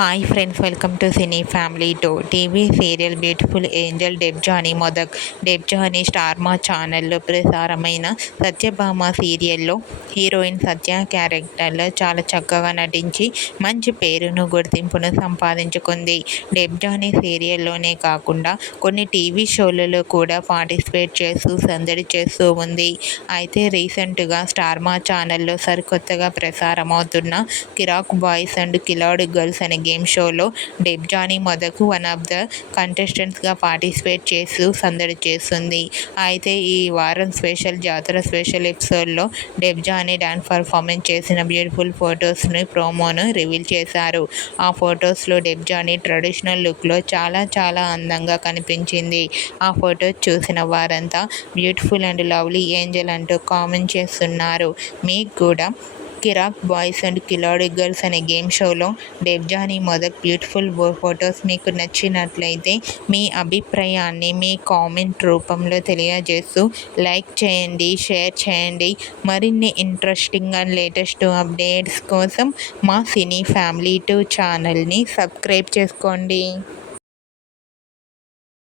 Hi friends, welcome to cine family two. TV serial beautiful angel Debjani Modak. Debjani Star Maa ఛానల్లో ప్రసారమైన సత్యభామ సీరియల్లో heroine సత్య క్యారెక్టర్లో చాలా చక్కగా నటించి మంచి పేరును గుర్తింపును సంపాదించుకుంది. డెబ్జానీ సీరియల్లోనే కాకుండా కొన్ని టీవీ షోలలో కూడా పార్టిసిపేట్ చేస్తూ సందడి చేస్తూ ఉంది. అయితే రీసెంట్గా స్టార్ మా ఛానల్లో సరికొత్తగా ప్రసారమవుతున్న Kiraak boys and Khiladi girls అనే గేమ్ షోలో డెబ్జానీ మొదకు వన్ ఆఫ్ ద కంటెస్టెంట్స్గా పార్టిసిపేట్ చేస్తూ సందడి చేస్తుంది. అయితే ఈ వారం జాతర స్పెషల్ ఎపిసోడ్లో డెబ్జానీ డాన్స్ పర్ఫార్మెన్స్ చేసిన బ్యూటిఫుల్ ఫొటోస్ని ప్రోమోను రివీల్ చేశారు. ఆ ఫొటోస్లో డెబ్జానీ ట్రెడిషనల్ లుక్లో చాలా చాలా అందంగా కనిపించింది. ఆ ఫొటోస్ చూసిన వారంతా బ్యూటిఫుల్ అండ్ లవ్లీ ఏంజల్ అంటూ కామెంట్ చేస్తున్నారు. మీకు కూడా కిరాక్ బాయ్స్ అండ్ కిలాడి గర్ల్స్ అనే గేమ్ షోలో డెబ్జానీ మొదక్ బ్యూటిఫుల్ ఫొటోస్ మీకు నచ్చినట్లయితే మీ అభిప్రాయాన్ని మీ కామెంట్ రూపంలో తెలియజేస్తూ లైక్ చేయండి, షేర్ చేయండి. మరిన్ని ఇంట్రెస్టింగ్ అండ్ లేటెస్ట్ అప్డేట్స్ కోసం మా సినీ ఫ్యామిలీ 2 ఛానల్ని సబ్స్క్రైబ్ చేసుకోండి.